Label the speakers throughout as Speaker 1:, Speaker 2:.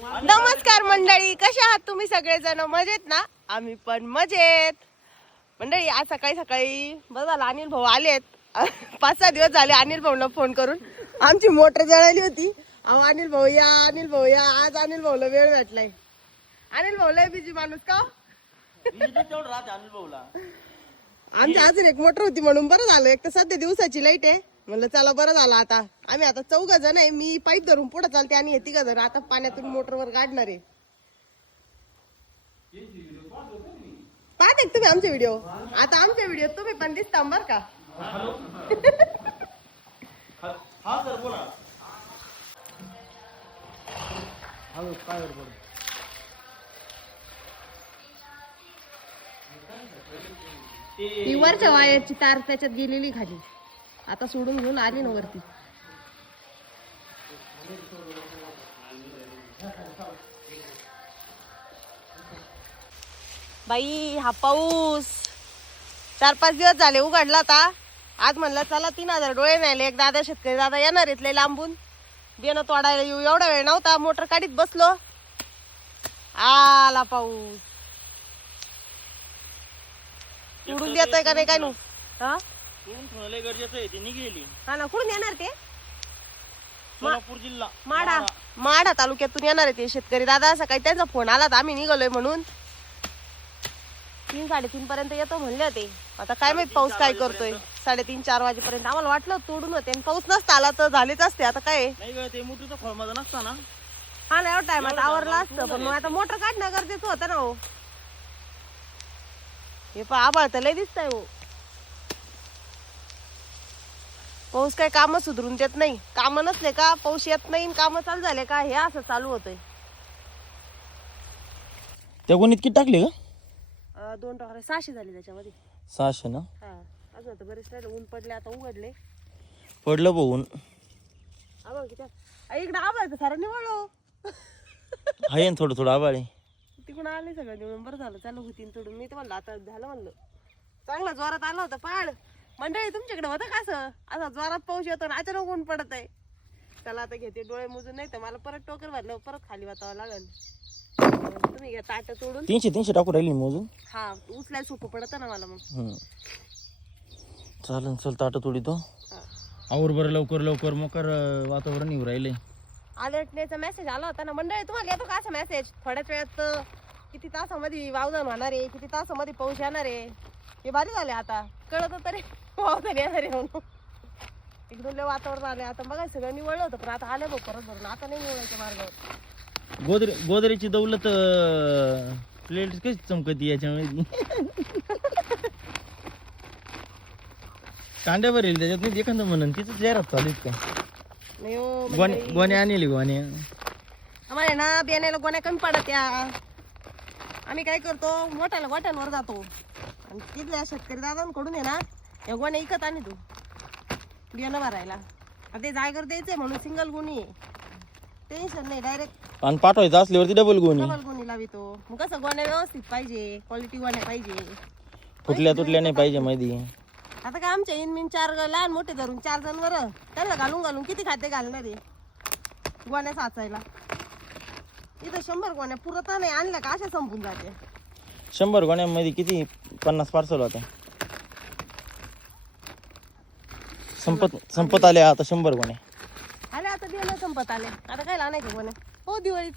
Speaker 1: नमस्कार मंडळी, कशा आहात तुम्ही सगळेजण? मजेत ना? आम्ही पण मजेत. मंडळी आज सकाळी सकाळी बघा अनिल भाऊ आलेत. 5-6 दिवस झाले अनिल भाऊला फोन करून. आमची मोटर जळाली होती. अहो अनिल भाऊ या, अनिल भाऊ या. आज अनिल भाऊला वेळ भेटलाय. अनिल भाऊला बिजी माणूस का? आमची अजून एक मोटर होती म्हणून बरं झालं. एक तर सध्या दिवसाची लाईट आहे म्हणलं चला बरं झालं. आता आम्ही आता 4 जण आहे. मी पाईप धरून पुढे चालते आणि हे 3 जण आता पाण्यातून मोटरवर काढणार आहे. पाहते तुम्ही आमचे व्हिडिओ? आता आमच्या व्हिडिओ तुम्ही पण दिसता बरं का? ही वरच्या वायरची तार त्याच्यात गेलेली खाली. आता सोडून घेऊन आली ना वरती. बाई हा पाऊस 4-5 दिवस झाले उघडला. आता आज म्हणलं चला 3000 डोळे न्यायले. एक दादा शेतकरी दादा येणार इथले लांबून बियाणं तोडायला येऊ. एवढा वेळ नव्हता, मोटर काढीत बसलो. आला पाऊस. उडून देतोय का नाही काय नु? हा
Speaker 2: गरजेचं आहे. ते निघेली.
Speaker 1: हा ना, कुठून येणार ते?
Speaker 2: सोलापूर जिल्हा
Speaker 1: माढा तालुक्यातून येणार आहे ते शेतकरी दादा. सकाळी त्यांचा फोन आला तर आम्ही निघालोय म्हणून 3-3:30 पर्यंत येतो म्हणले होते. आता काय माहित पाऊस काय करतोय. 3:30-4 वाजेपर्यंत आम्हाला वाटलं तोडून होते आणि पाऊस नसता आला तर झालेच असते. आता काय
Speaker 2: नाही ते मोठीचा फळ माझा नसता ना.
Speaker 1: हा ना, एवढा टाइम आता आवरला असतं पण मग आता मोटर काढणं गरजेचं होतं ना. हो हे पण आभाळ तर लय दिसतंय. हो पाऊस काय काम सुधरून देत नाही. काम नसले का पाऊस येत नाही, काम चालू झाले का हे असं चालू होतंय.
Speaker 2: त्या कोणी किती टाकले का?
Speaker 1: 2 टाकले 600 झाले त्याच्यामध्ये.
Speaker 2: 600 ना?
Speaker 1: हा अजून आता बरेच राहिले. ऊन पडले आता उघडले.
Speaker 2: पडलं बघून
Speaker 1: आभाळ किती इकडे आभाळ तर सारा निवळलो.
Speaker 2: आहे ना थोडं थोडं आबाळे.
Speaker 1: तिकडून आले सगळं निवडून. बरं झालं चालू होती तोडून. मी तर म्हणलं आता झालं म्हणलं. चांगला जोरात आला होता पाड. मंडळी तुमच्याकडे होतं का असं जोरात पाऊस येतो ना अचानक ऊन पडत आहे? चला आता घेते डोळे मोजून. नाही तर मला परत टोकर भरलं परत खाली वाचावं लागेल. तुम्ही घ्या ताट तोडून.
Speaker 2: 300 टाकू राहिली मोजून.
Speaker 1: हा उचलायला सोपं पडतं ना मला मग.
Speaker 2: चालन चल ताट तोडी तो आवर बरं लवकर लवकर मोकर वातावरण येऊ राहिले.
Speaker 1: अलर्टनेचा मेसेज आला होता ना मंडळी. तुम्हाला येतो का असा मेसेज? थोड्याच वेळात किती तासामध्ये वावदान होणार आहे, किती तासामध्ये पाऊस येणार आहे. हे भारी झाले आता कळत तरी वावदान येणार आहे म्हणून. एकदम लय वातावरण आले. आता बघा सगळं निवळलं होतं पण आता आलं बघ परत भरून. आता नाही निवळायच्या मार्गावर.
Speaker 2: गोदरेची दौलत प्लेट कशी चमकती याच्यामध्ये. कांड्या भरेल त्याच्यात नाही एखादं म्हणून तिचं जाहिरात चालू का?
Speaker 1: नाही हो
Speaker 2: गोण्या आणली गोण्या.
Speaker 1: आम्हाला ना बियाण्याला गोण्या कमी पडत या. आम्ही काय करतो मोठ्याला गोठ्यांवर जातो आणि तिथल्या शेतकरी दादांकडून आहे ना या गोण्या इकत आणि तू बियाणं भरायला. ते जायगर द्यायचंय म्हणून सिंगल गुणी आहे. टेन्शन नाही. डायरेक्ट
Speaker 2: आणि पाठवायचं असल्यावरती डबल
Speaker 1: गुणी लावितो. मग कसं गोण्या व्यवस्थित पाहिजे, क्वालिटी गोण्या पाहिजे,
Speaker 2: तुटल्या नाही पाहिजे माहिती.
Speaker 1: आता काय आमच्या इनमिन 4 लहान मोठे धरून 4 जण वर त्यांना घालून घालून किती खाते घालणार आहे गोण्या साचायला. इथं 100 गोण्या पुरत नाही. आणल्या का अशा संपून जाते.
Speaker 2: 100 गोण्यामध्ये किती 50 पार्सल होत्या. संपत आल्या आता 100 गोण्या
Speaker 1: आले. आता दिवाळी संपत आले. आता काय आणायचे गोण्या? हो दिवाळीत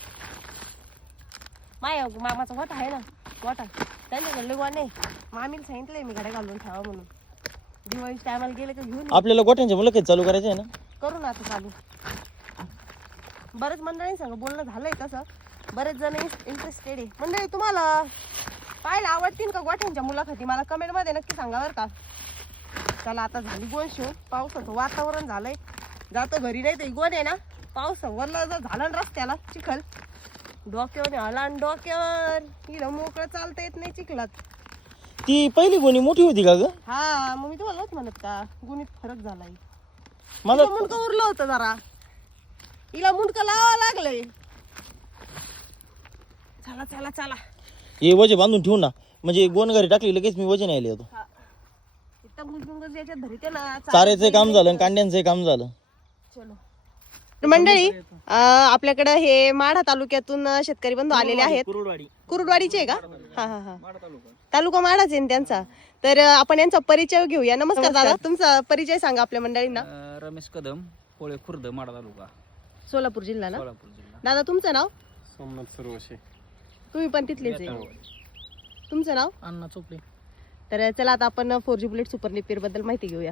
Speaker 1: मामाचा गोठा आहे ना, गोठा त्यांच्याकडले गोणे मामीला सांगितलंय मी घड्या घालून ठेवा म्हणून. दिवाळीच्या टायमाला गेले का घेऊन
Speaker 2: आपल्याला गोठ्यांच्या मुलाखत चालू करायचं आहे ना.
Speaker 1: करू ना आता चालू. बरेच मंडळींसंग बोलणं झालंय तसं. बरेच जण इंटरेस्टेड आहे. मंडळी तुम्हाला पाहायला आवडतील का गोठ्यांच्या मुलाखती? मला कमेंट मध्ये नक्की सांगा बरं का. चला आता झाली गोण शिवून. पावसाचं वातावरण झालंय. जातो घरी. नाही तर गोण आहे ना पावसावरला जर झालं ना रस्त्याला चिखल डोक्यावर आला आणि डोक्यावर हिला मोकळं चालता येत नाही चिखलात.
Speaker 2: ती पहिली गोणी मोठी होती का ग?
Speaker 1: हा मग मी तुम्हाला म्हणत का गुणीत फरक झालाय.
Speaker 2: मला
Speaker 1: मुंडकं उरलं होतं जरा. हिला मुंडकं लावावं लागलंय. चला चला चला
Speaker 2: हे वजे बांधून ठेवू ना म्हणजे गोण घरी टाकली लगेच मी वजे न्यायला येतो.
Speaker 1: याच्यात धरते ना.
Speaker 2: चाऱ्याचं काम झालं आणि कांड्यांचं काम झालं.
Speaker 1: चलो मंडळी आपल्याकडे हे माढा तालुक्यातून शेतकरी बंधू आलेले आहेत. कुरुडवाडीचे आहे का? हा हा हा, तालुका माढाच आहे ना त्यांचा. तर आपण यांचा परिचय घेऊया. नमस्कार दादा, तुमचा परिचय सांगा आपल्या मंडळींना.
Speaker 3: रमेश कदम, पोळे खुर्द, माडा तालुका,
Speaker 1: सोलापूर जिल्हा ना.
Speaker 3: सोलापूर जिल्हा.
Speaker 1: दादा तुमचं नाव?
Speaker 4: सोमनाथ सुरवशे.
Speaker 1: तुम्ही पण तिथलेच आहे. तुमचं नाव?
Speaker 3: अण्णा चोपडे.
Speaker 1: तर चला आता आपण 4G बुलेट सुपर नेपियर बद्दल माहिती घेऊया.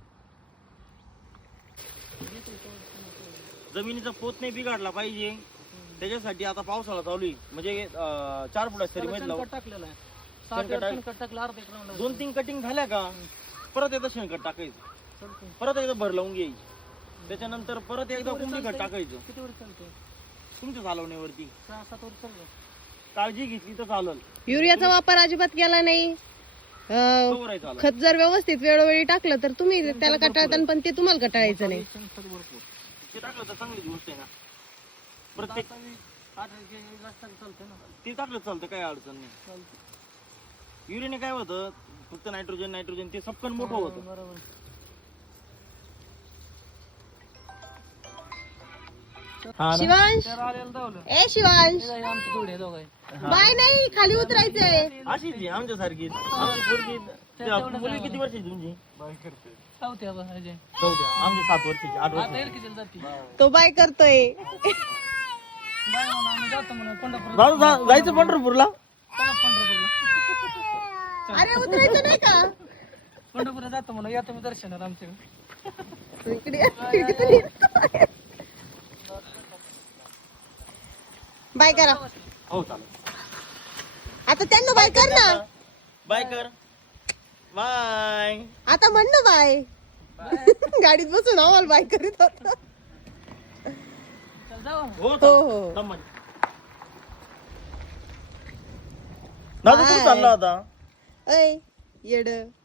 Speaker 2: जमिनीचा पोत नाही बिघडला पाहिजे त्याच्यासाठी आता पावसाळा चालू आहे. म्हणजे 4 फुटात तरी मध्ये
Speaker 3: टाकलेला आहे.
Speaker 2: शेणखत
Speaker 3: टाकलं अर्धा एक राऊंड.
Speaker 2: 2-3 कटिंग झाल्या का परत एकदा शेणखत टाकायचं, परत एकदा भर लावून घ्यायची, त्याच्यानंतर परत एकदा कोंबडी खत टाकायचं.
Speaker 3: किती वर चालतंय?
Speaker 2: तुमच्या चालवण्यावरती
Speaker 3: 6-7 वर चालतं.
Speaker 2: काळजी घेतली तर चालेल.
Speaker 1: युरियाचा वापर अजिबात केला नाही.
Speaker 2: कवर आहे चालेल.
Speaker 1: खत जर व्यवस्थित वेळोवेळी टाकलं तर तुम्ही त्याला कटाळता, पण ते तुम्हाला कटाळायचं नाही.
Speaker 3: शेणखत भरपूर.
Speaker 2: ते टाकलं तर चांगलीच गोष्ट आहे ना. प्रत्येक
Speaker 3: चालतंय ना.
Speaker 2: ते टाकलं चालतं, काही अडचण नाही. युरियाने काय होतं, फक्त नायट्रोजन ते सपकन मोठं होतं.
Speaker 3: बरोबर.
Speaker 1: शिवांश,
Speaker 3: आलेलं धावलं.
Speaker 1: ए शिवांश,
Speaker 3: हे आमचे जोडे दोघं आहे.
Speaker 1: बाय नाही, खाली उतरायचंय.
Speaker 2: अशीच आहे आमच्यासारखी. आमची पोरगी मुलगी किती वर्षाची तुमची?
Speaker 3: चौथी आहे बा, अजय.
Speaker 2: चौथ्या. आमची 7 वर्षाची, 8
Speaker 3: आता
Speaker 2: वर्षाची.
Speaker 3: एलकेजीला जाते.
Speaker 1: तो बाय करतोय.
Speaker 3: बाय म्हणून आम्ही जातो म्हणून पंढरपूर.
Speaker 2: जायचं पंढरपूरला.
Speaker 3: चला पंढरपूरला.
Speaker 1: अरे उतरायचं नाही का?
Speaker 3: पंढरपूरला जातो म्हणून या तुम्ही दर्शनाला आमच्याकडे.
Speaker 1: इकडे बाय करा.
Speaker 2: हो चालेल.
Speaker 1: आता त्यांना बाय कर ना.
Speaker 2: बाय कर. बाय.
Speaker 1: आता म्हण ना बाय. गाडीत बसून आम्हाला बाय करीत होता.
Speaker 3: चल जाऊ.
Speaker 2: हो
Speaker 1: हो
Speaker 2: चालेल.
Speaker 1: हो.
Speaker 2: दम म्हण. दादा कुठे चालला होता?
Speaker 1: ऐ येड